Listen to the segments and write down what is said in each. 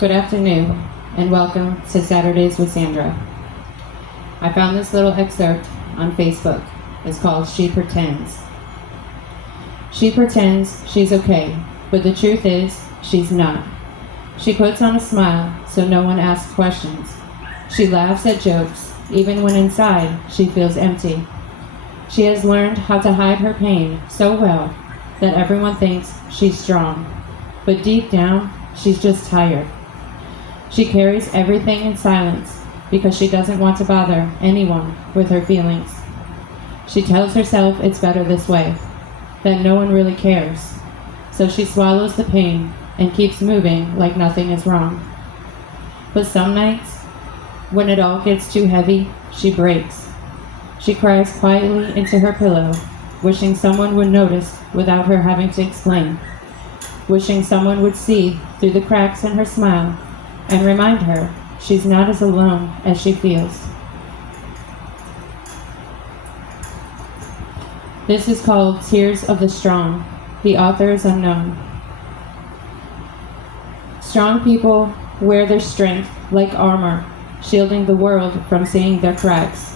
Good afternoon, and welcome to Saturdays with Sandra. I found this little excerpt on Facebook. It's called She Pretends. She pretends she's okay, but the truth is, she's not. She puts on a smile so no one asks questions. She laughs at jokes, even when inside she feels empty. She has learned how to hide her pain so well that everyone thinks she's strong, but deep down, she's just tired. She carries everything in silence because she doesn't want to bother anyone with her feelings. She tells herself it's better this way, that no one really cares. So she swallows the pain and keeps moving like nothing is wrong. But some nights, when it all gets too heavy, she breaks. She cries quietly into her pillow, wishing someone would notice without her having to explain. Wishing someone would see through the cracks in her smile and remind her she's not as alone as she feels. This is called Tears of the Strong. The author is unknown. Strong people wear their strength like armor, shielding the world from seeing their cracks.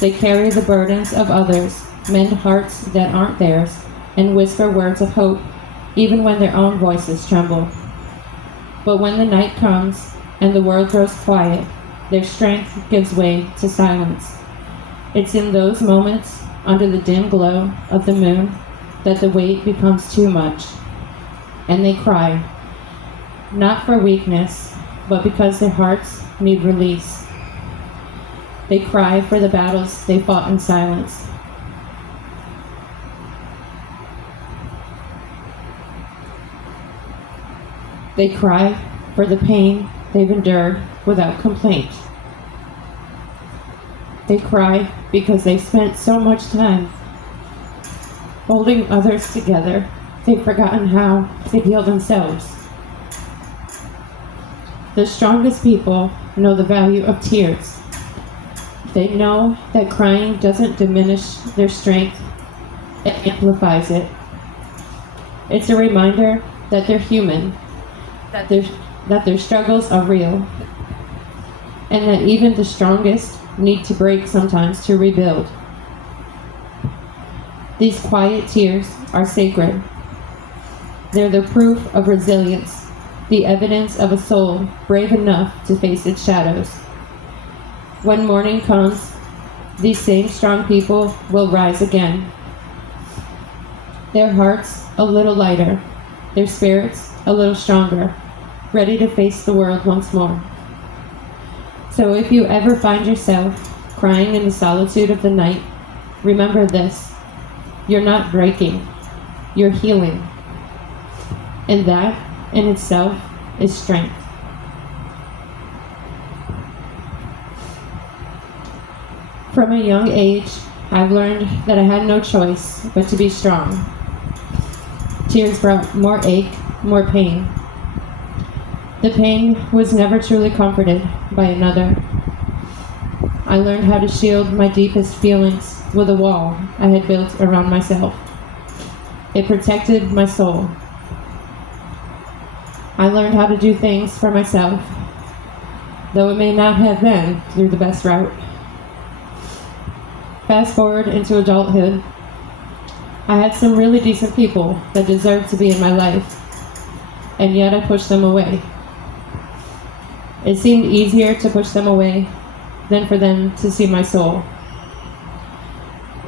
They carry the burdens of others, mend hearts that aren't theirs, and whisper words of hope even when their own voices tremble. But when the night comes and the world grows quiet, their strength gives way to silence. It's in those moments, under the dim glow of the moon, that the weight becomes too much, and they cry, not for weakness, but because their hearts need release. They cry for the battles they fought in silence. They cry for the pain they've endured without complaint. They cry because they've spent so much time holding others together, they've forgotten how to heal themselves. The strongest people know the value of tears. They know that crying doesn't diminish their strength, it amplifies it. It's a reminder that they're human, that their struggles are real, and that even the strongest need to break sometimes to rebuild. These quiet tears are sacred. They're the proof of resilience, the evidence of a soul brave enough to face its shadows. When morning comes, these same strong people will rise again. Their hearts a little lighter, their spirits a little stronger, ready to face the world once more. So if you ever find yourself crying in the solitude of the night, remember this: you're not breaking, you're healing. And that in itself is strength. From a young age, I've learned that I had no choice but to be strong. Tears brought more ache, more pain. The pain was never truly comforted by another. I learned how to shield my deepest feelings with a wall I had built around myself. It protected my soul. I learned how to do things for myself, though it may not have been through the best route. Fast forward into adulthood, I had some really decent people that deserved to be in my life, and yet I pushed them away. It seemed easier to push them away than for them to see my soul.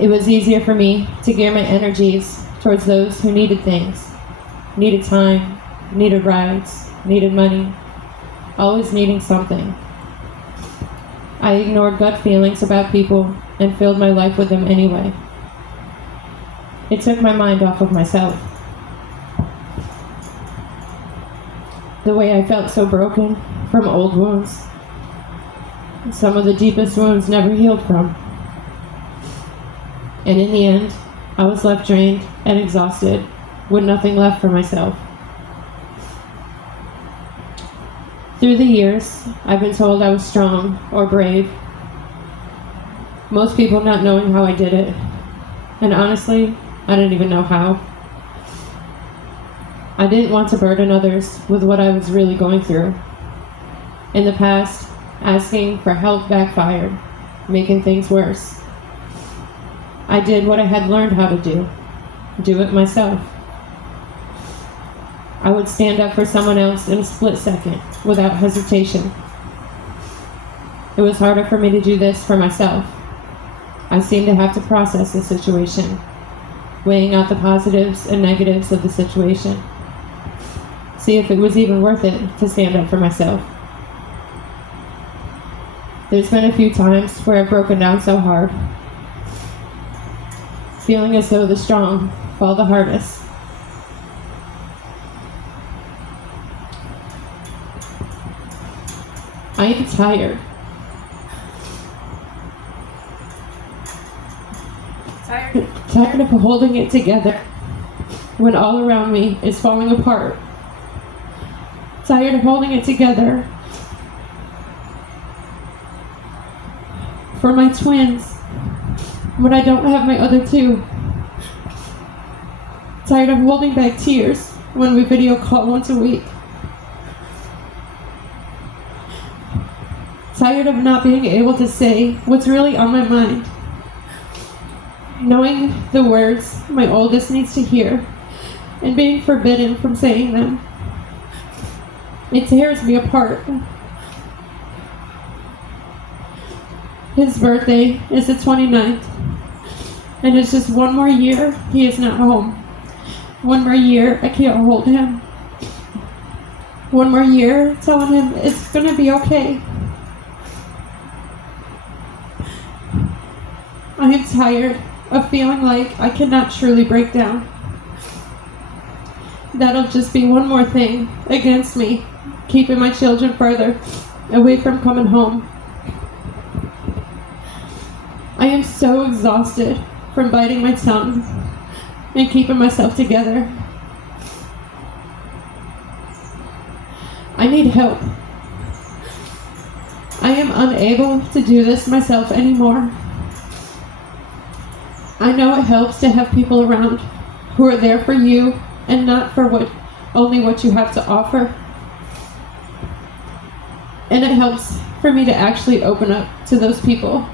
It was easier for me to gear my energies towards those who needed things, needed time, needed rides, needed money, always needing something. I ignored gut feelings about people and filled my life with them anyway. It took my mind off of myself. The way I felt so broken from old wounds, some of the deepest wounds never healed from. And in the end, I was left drained and exhausted with nothing left for myself. Through the years, I've been told I was strong or brave, most people not knowing how I did it, and honestly, I didn't even know how. I didn't want to burden others with what I was really going through. In the past, asking for help backfired, making things worse. I did what I had learned how to do it myself. I would stand up for someone else in a split second, without hesitation. It was harder for me to do this for myself. I seemed to have to process the situation, weighing out the positives and negatives of the situation. See if it was even worth it to stand up for myself. There's been a few times where I've broken down so hard, feeling as though the strong fall the hardest. I am tired. Tired of holding it together when all around me is falling apart. Tired of holding it together for my twins when I don't have my other two. Tired of holding back tears when we video call once a week. Tired of not being able to say what's really on my mind. Knowing the words my oldest needs to hear and being forbidden from saying them. It tears me apart. His birthday is the 29th, and it's just one more year he is not home. One more year I can't hold him. One more year telling him it's gonna be okay. I am tired of feeling like I cannot truly break down. That'll just be one more thing against me, keeping my children further away from coming home. I am so exhausted from biting my tongue and keeping myself together. I need help. I am unable to do this myself anymore. I know it helps to have people around who are there for you and not for only what you have to offer. And it helps for me to actually open up to those people.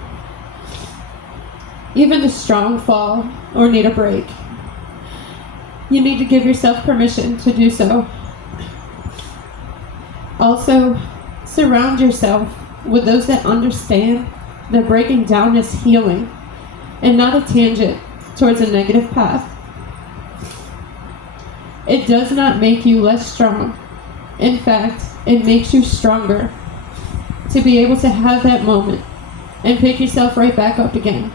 Even the strong fall or need a break. You need to give yourself permission to do so. Also, surround yourself with those that understand that breaking down is healing and not a tangent towards a negative path. It does not make you less strong. In fact, it makes you stronger to be able to have that moment and pick yourself right back up again.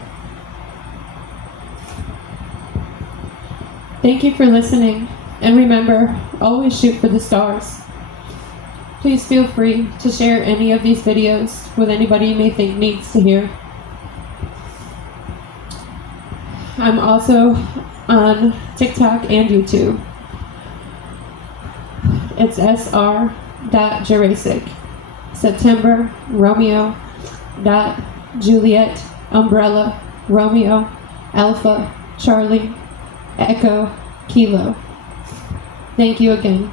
Thank you for listening, and remember, always shoot for the stars. Please feel free to share any of these videos with anybody you may think needs to hear. I'm also on TikTok and YouTube. It's sr.jurassic. September, Romeo, Juliet, Umbrella, Romeo, Alpha, Charlie, Echo, Kilo. Thank you again.